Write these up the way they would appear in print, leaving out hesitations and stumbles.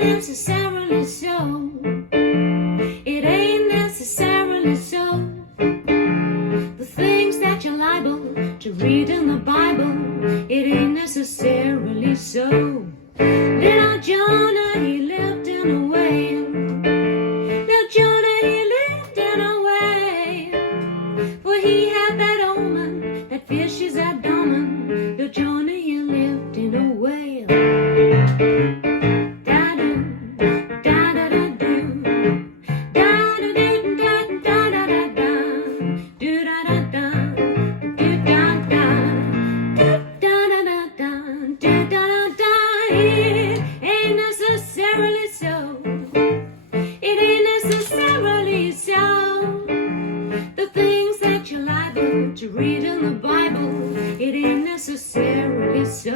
necessarily so. It ain't necessarily so. The things that you're liable to read in the Bible, it ain't necessarily so. Little Jonah, he lived in a whale. Little Jonah, he lived in a whale. For he had that omen, that fishes at dawn. Little Jonah, he lived in a whale. To read in the Bible, it ain't necessarily so.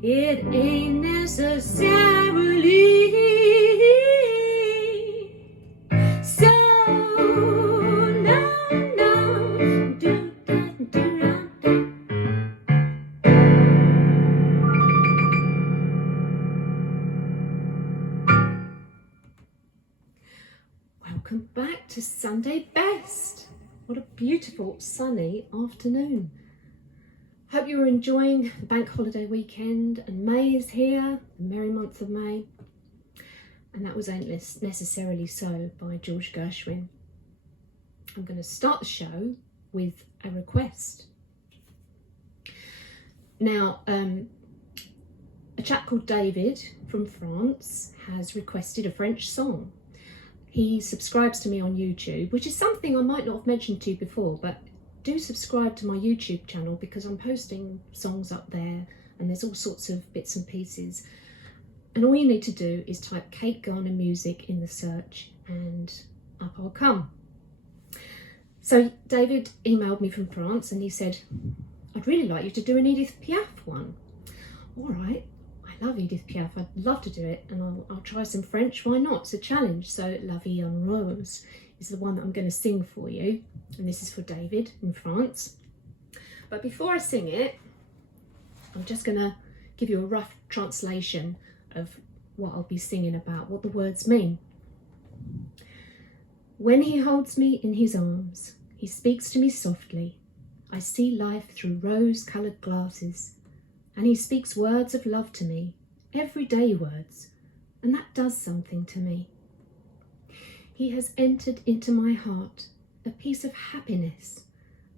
It ain't necessarily so. No, no. Do, da, do, da, da. Welcome back to Sunday Best. What a beautiful sunny afternoon. Hope you're enjoying the bank holiday weekend, and May is here, the merry month of May. And that was Ain't Necessarily So by George Gershwin. I'm going to start the show with a request. Now, a chap called David from France has requested a French song. He subscribes to me on YouTube, which is something I might not have mentioned to you before, but do subscribe to my YouTube channel because I'm posting songs up there and there's all sorts of bits and pieces. And all you need to do is type Kate Garner music in the search and up I'll come. So David emailed me from France and he said, I'd really like you to do an Edith Piaf one. All right, I love Edith Piaf, I'd love to do it, and I'll try some French, why not? It's a challenge. So La Vie en Rose is the one that I'm going to sing for you, and this is for David in France. But before I sing it, I'm just going to give you a rough translation of what I'll be singing about, what the words mean. When he holds me in his arms, he speaks to me softly. I see life through rose-coloured glasses, and he speaks words of love to me, everyday words, and that does something to me. He has entered into my heart, a piece of happiness,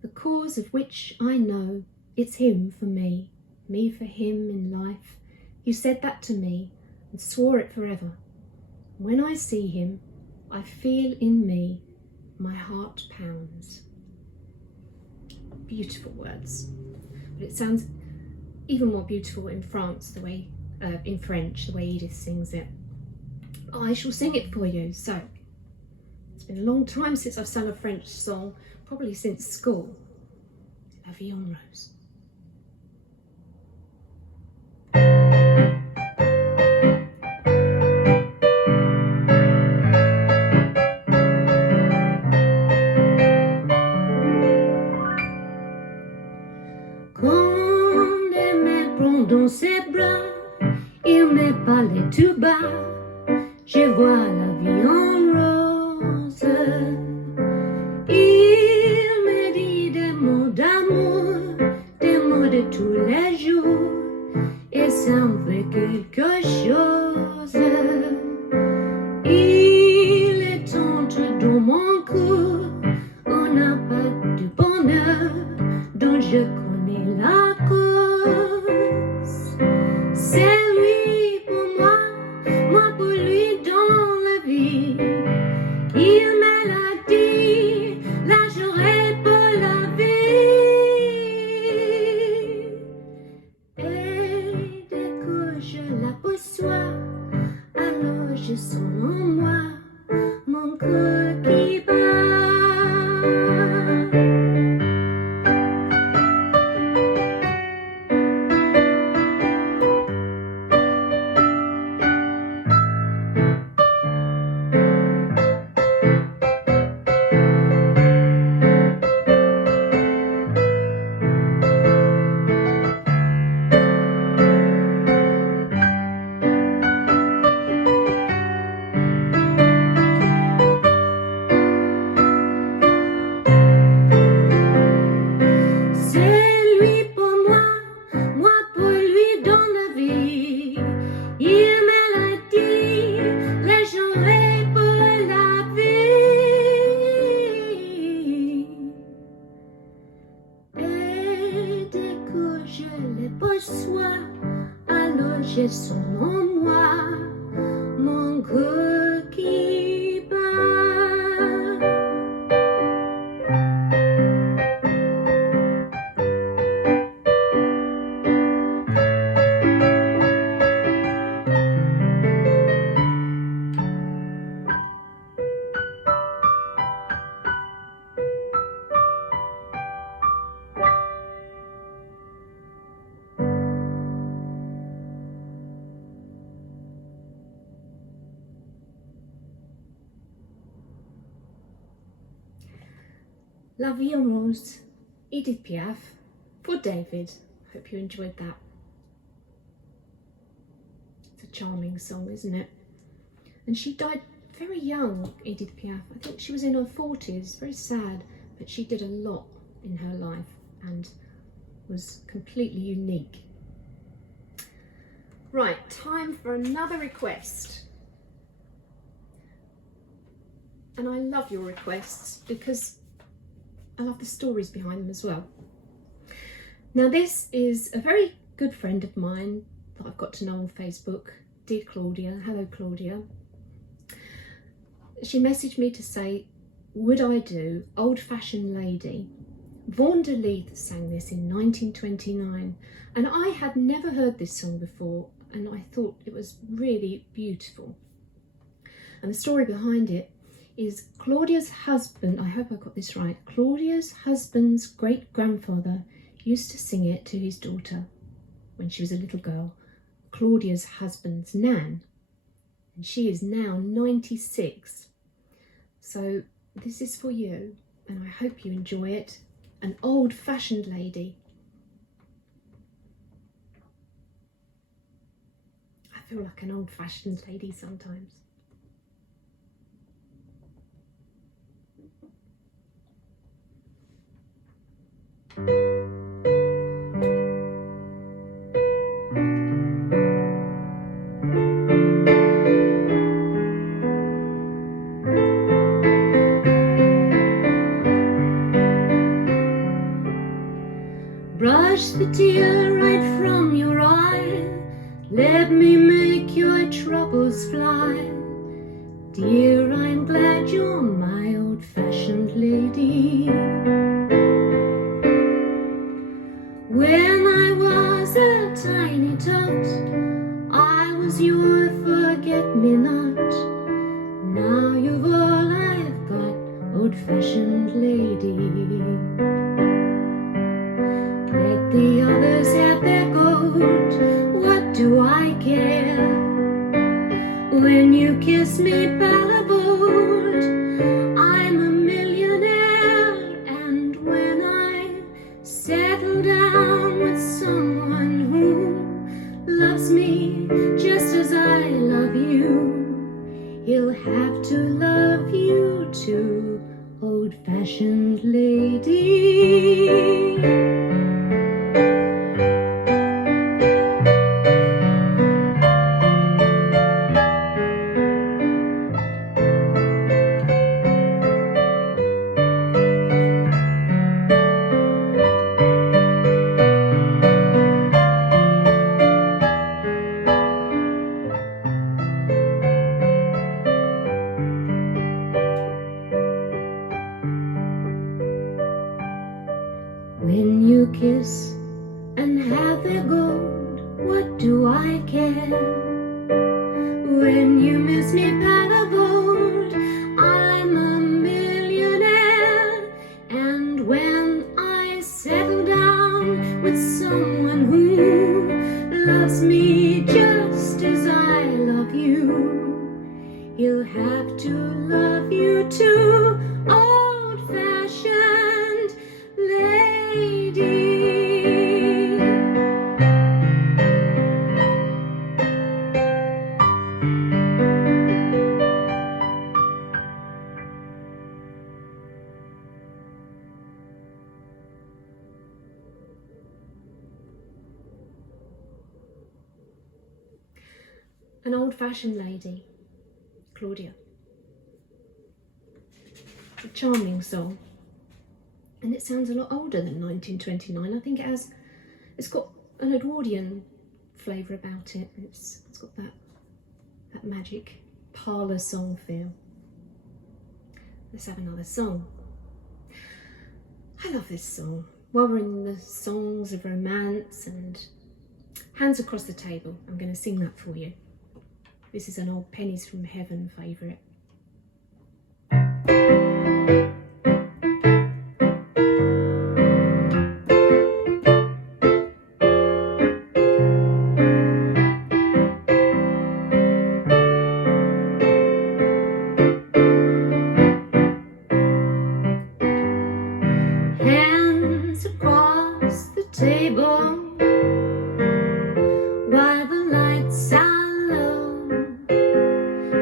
the cause of which I know it's him for me for him in life. You said that to me and swore it forever. When I see him, I feel in me, my heart pounds. Beautiful words, but it sounds even more beautiful in France, the way, in French, the way Edith sings it. I shall sing it for you. So, it's been a long time since I've sung a French song, probably since school. La Vie en Rose. Quand il me prend dans ses bras, il me parlait tout bas, je vois la vie en rose. Il me dit des mots d'amour, des mots de tous les jours, et ça me fait quelque chose. Il dont je connais la cause. C'est lui pour moi, moi pour lui dans la vie. Il me l'a dit, là j'aurais pas la vie. Et dès que je l'aperçois, alors je sens en moi mon cœur qui bat. Alors j'ai son en moi, mon cœur qui bat. La Vie en Rose, Edith Piaf, for David. Hope you enjoyed that. It's a charming song, isn't it? And she died very young, Edith Piaf. I think she was in her 40s, very sad, but she did a lot in her life and was completely unique. Right, time for another request. And I love your requests because I love the stories behind them as well. Now this is a very good friend of mine that I've got to know on Facebook, dear Claudia. Hello Claudia. She messaged me to say, would I do Old Fashioned Lady? Vaughan de Leith sang this in 1929 and I had never heard this song before and I thought it was really beautiful. And the story behind it is Claudia's husband, I hope I got this right, Claudia's husband's great-grandfather used to sing it to his daughter when she was a little girl, Claudia's husband's Nan, and she is now 96. So this is for you and I hope you enjoy it, An Old-Fashioned Lady. I feel like an old-fashioned lady sometimes. Brush the tear right from your eye, let me make your troubles fly. Dear, I'm glad you're my old-fashioned lady. When I was a tiny tot, I was your forget-me-not. Now you've all I've got, old-fashioned lady. Let the others have their gold, what do I care? When you kiss me, Ballabode, I'm a millionaire. And when I settle down with someone who loves me just as I love you, he'll have to love you too, old-fashioned lady. riches and have their gold, what do I care? When you miss me by the boat, I'm a millionaire. And when I settle down with someone who loves me just as I love you, he'll have to love you too, old-fashioned lady. An old-fashioned lady, Claudia. A charming song, and it sounds a lot older than 1929. I think it's got an Edwardian flavour about it. It's got that magic parlour song feel. Let's have another song. I love this song. While we're in the songs of romance and Hands Across the Table, I'm going to sing that for you. This is an old Pennies from Heaven favourite. Hands across the table while the lights are low.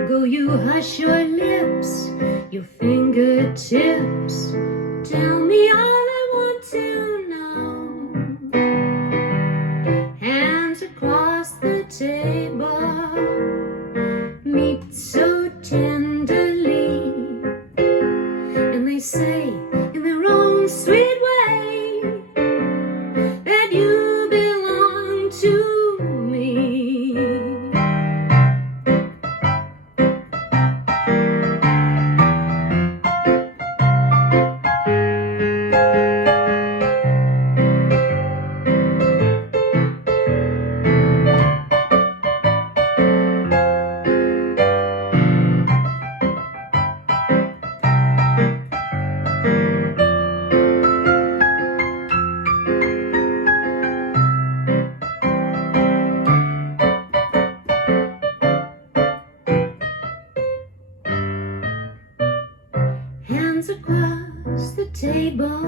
Go, you hush your lips, your fingertips. Tell me all I want to know. Hands across the table, meet so tenderly, and they say in their own sweet way that you belong to me. Hands across the table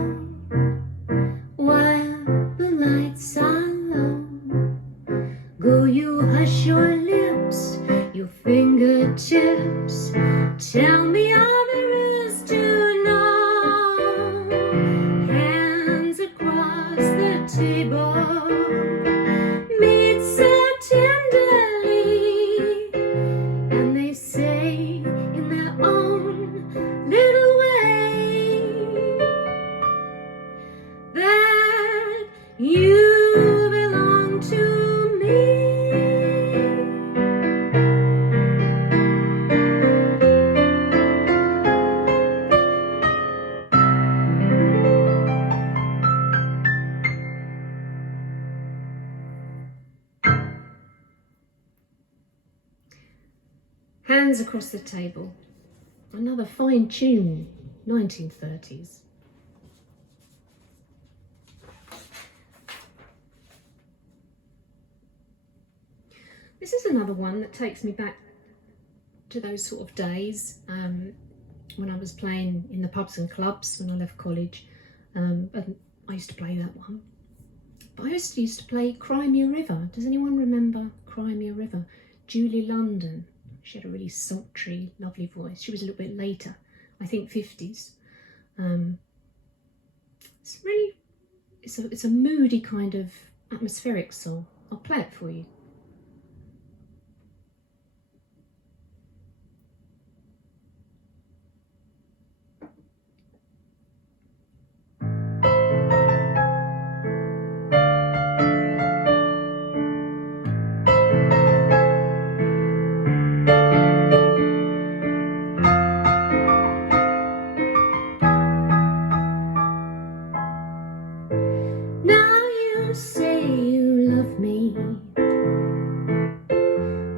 while the lights are low. Go, you hush your lips, your fingertips. Tell me all there is to know. Hands across the table, meet so tenderly, and they say in their own little way that you belong to me. Hands Across the Table, another fine tune, 1930s. This is another one that takes me back to those sort of days when I was playing in the pubs and clubs when I left college. And I used to play that one. But I also used to play Cry Me a River. Does anyone remember Cry Me a River? Julie London. She had a really sultry, lovely voice. She was a little bit later, I think 50s. It's a moody kind of atmospheric song. I'll play it for you. Now you say you love me,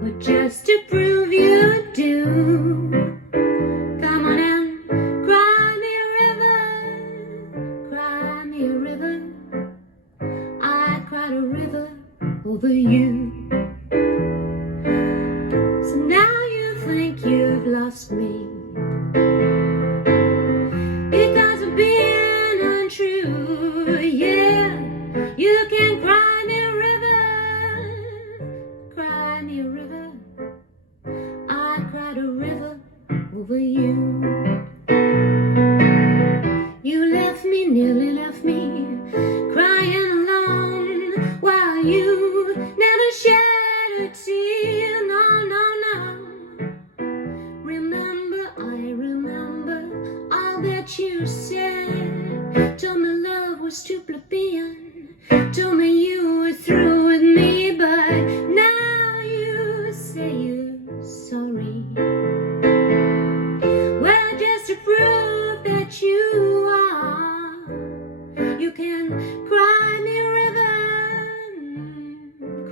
but just to prove you do, come on and cry me a river. I cried a river over you. So now you think you've lost me because of being untrue. Yeah, you can cry me a river. I cried a river over you. You left me, nearly left me, crying alone, while you never shed a tear. No, no, no. I remember all that you said. Told me love was too plebeian, told me you were through with me, but now you say you're sorry. Well, just to prove that you are, you can cry me a river,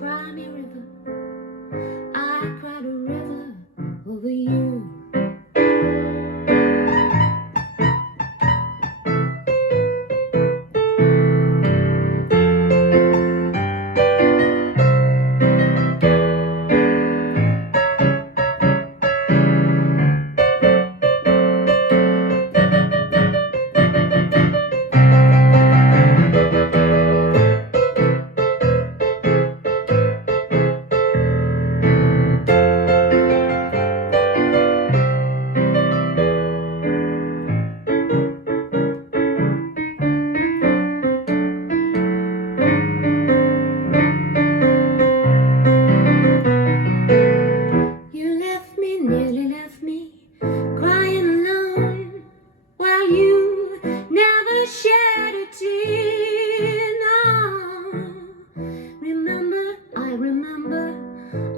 cry me a river. I cried a river over you. Nearly left me, crying alone, while you never shed a tear. No, I remember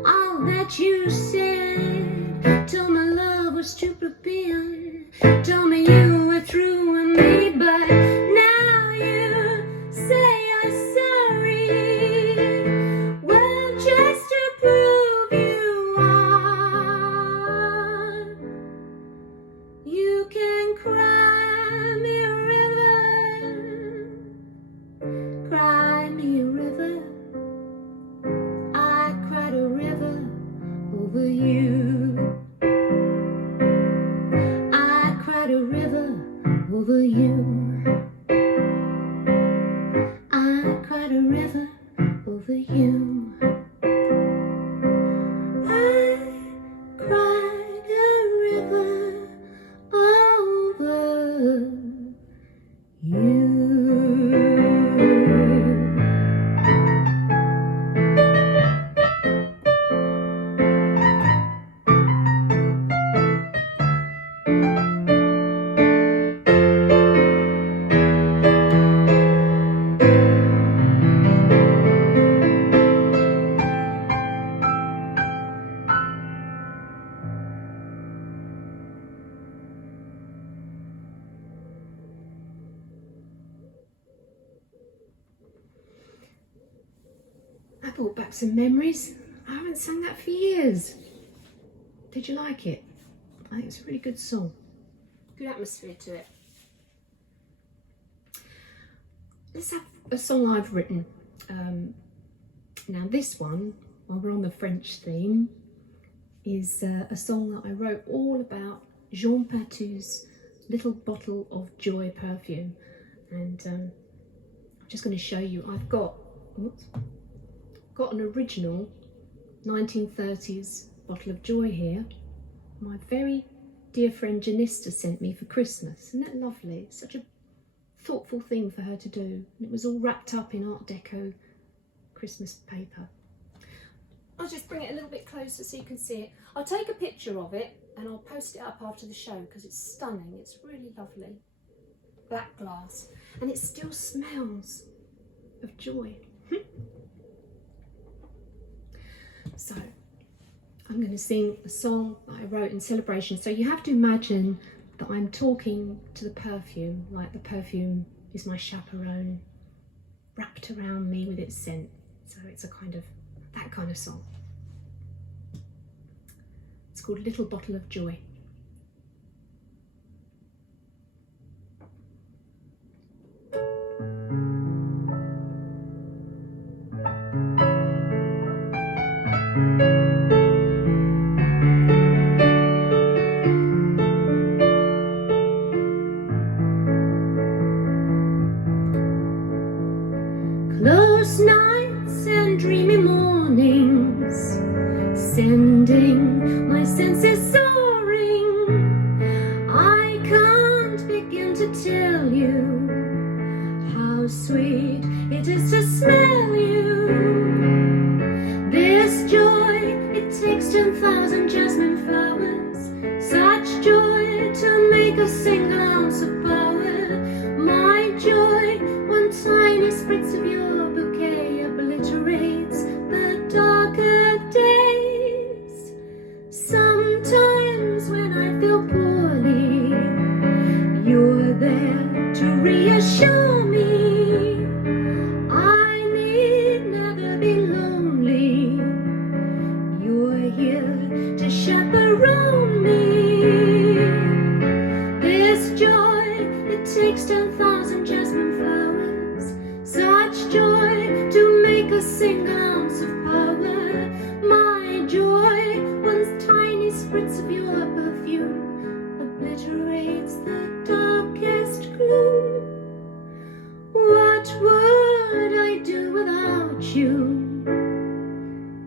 all that you said. Told me love was too plebeian, told me you were through with me, but now you say you're sorry. Well, just to prove you are, you can cry me a river, cry me a river. I cried a river over you. I cried a river over you. I cried a river over you. I cried a river over you. I brought back some memories. I haven't sung that for years. Did you like it? I think it's a really good song. Good atmosphere to it. Let's have a song I've written. Now this one, while we're on the French theme, is a song that I wrote all about Jean Patou's Little Bottle of Joy perfume. And I'm just going to show you, I've got an original 1930s bottle of joy here. My very dear friend Janista sent me for Christmas. Isn't that lovely? It's such a thoughtful thing for her to do. And it was all wrapped up in Art Deco Christmas paper. I'll just bring it a little bit closer so you can see it. I'll take a picture of it and I'll post it up after the show because it's stunning. It's really lovely. Black glass. And it still smells of joy. So I'm going to sing a song that I wrote in celebration. So you have to imagine that I'm talking to the perfume, like the perfume is my chaperone. wrapped around me with its scent. So it's that kind of song. It's called Little Bottle of Joy. Close nights and dreamy mornings, sending my senses soaring. I can't begin to tell you how sweet it is to smell you. This joy, it takes 10,000 jasmine flowers, such joy to make a single ounce of power. My joy, one tiny spritz of your bouquet obliterates the darker days. Sometimes when I feel poorly, you're there to reassure me. I need never be lonely. You're here to chaperone me. This joy, it takes 10,000 jasmine flowers, such joy to make a single ounce of power. My joy, one tiny spritz of your perfume obliterates the darkest gloom. What would I do without you?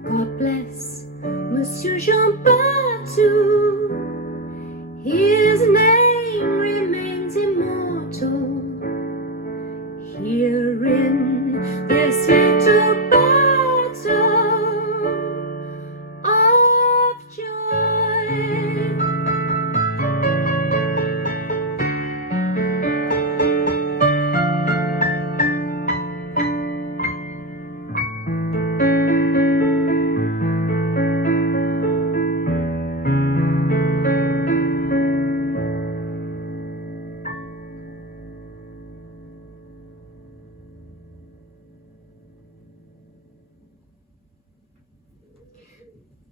God bless Monsieur Jean Bartou. His name remains immortal here in this little bottle of joy.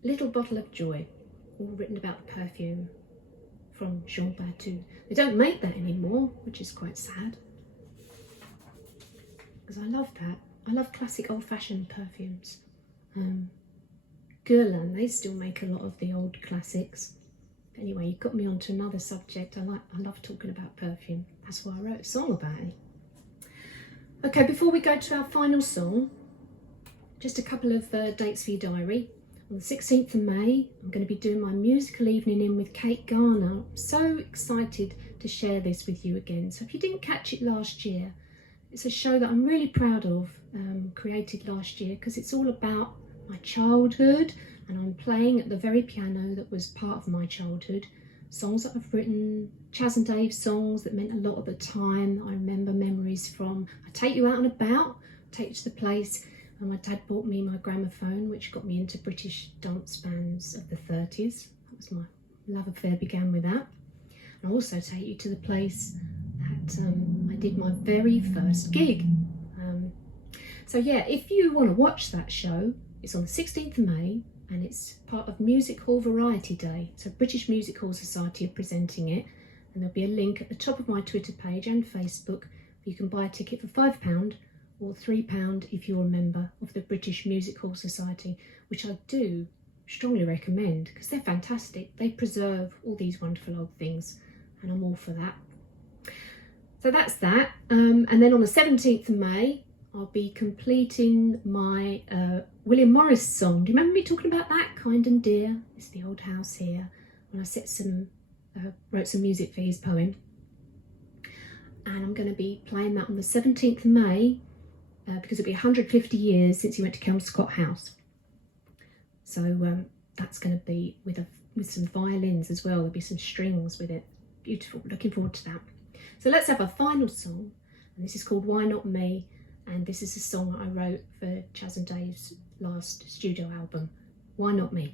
Little Bottle of Joy, all written about the perfume from Jean Bartou. They don't make that anymore, which is quite sad, because I love that. I love classic old-fashioned perfumes. Garner, they still make a lot of the old classics. Anyway, you got me onto another subject. I love talking about perfume. That's why I wrote a song about it. Okay, before we go to our final song, just a couple of dates for your diary. On the 16th of May, I'm going to be doing my musical evening in with Kate Garner. I'm so excited to share this with you again. So if you didn't catch it last year, it's a show that I'm really proud of, created last year, because it's all about my childhood, and I'm playing at the very piano that was part of my childhood. Songs that I've written, Chas and Dave songs that meant a lot at the time. I remember memories from I Take You Out and About, Take You to the Place. And my dad bought me my gramophone, which got me into British dance bands of the 30s. That was my love affair, began with that. And I also Take You to the Place that I did my very first gig. So yeah, if you want to watch that show, it's on the 16th of May and it's part of Music Hall Variety Day. So British Music Hall Society are presenting it, and there'll be a link at the top of my Twitter page and Facebook. You can buy a ticket for £5 or £3 if you're a member of the British Music Hall Society, which I do strongly recommend because they're fantastic. They preserve all these wonderful old things, and I'm all for that. So that's that. And then on the 17th of May, I'll be completing my William Morris song. Do you remember me talking about that? Kind and Dear, It's the Old House Here, when I wrote some music for his poem. And I'm going to be playing that on the 17th of May, because it'll be 150 years since he went to Kelmscott House. So that's going to be with some violins as well. There'll be some strings with it. Beautiful. Looking forward to that. So let's have a final song, and this is called Why Not Me, and this is a song I wrote for Chas and Dave's last studio album, Why Not Me.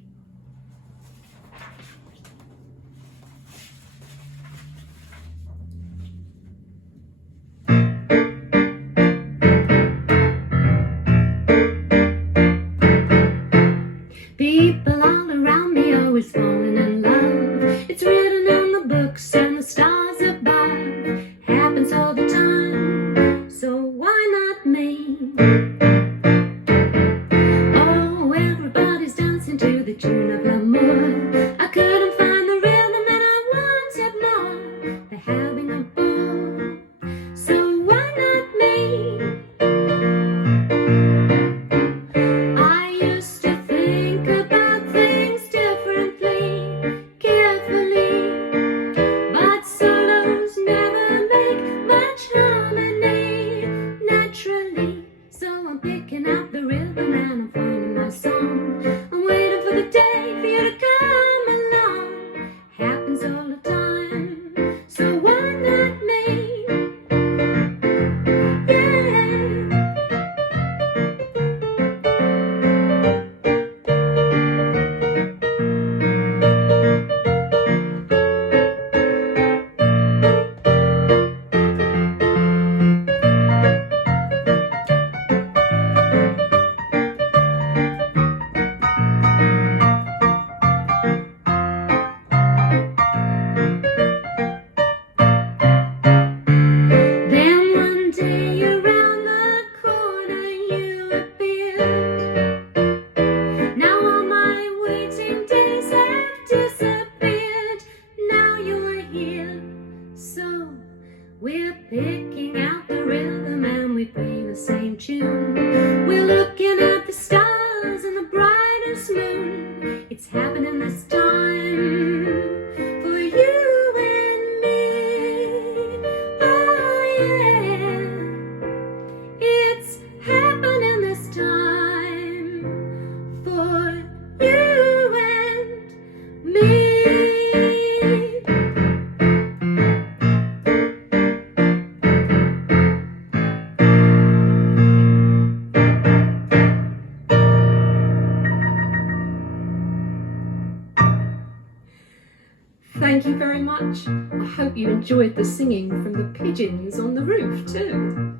very much. I hope you enjoyed the singing from the pigeons on the roof too.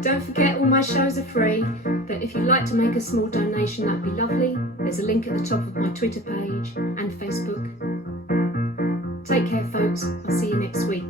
Don't forget, all my shows are free, but if you'd like to make a small donation, that'd be lovely. There's a link at the top of my Twitter page and Facebook. Take care, folks. I'll see you next week.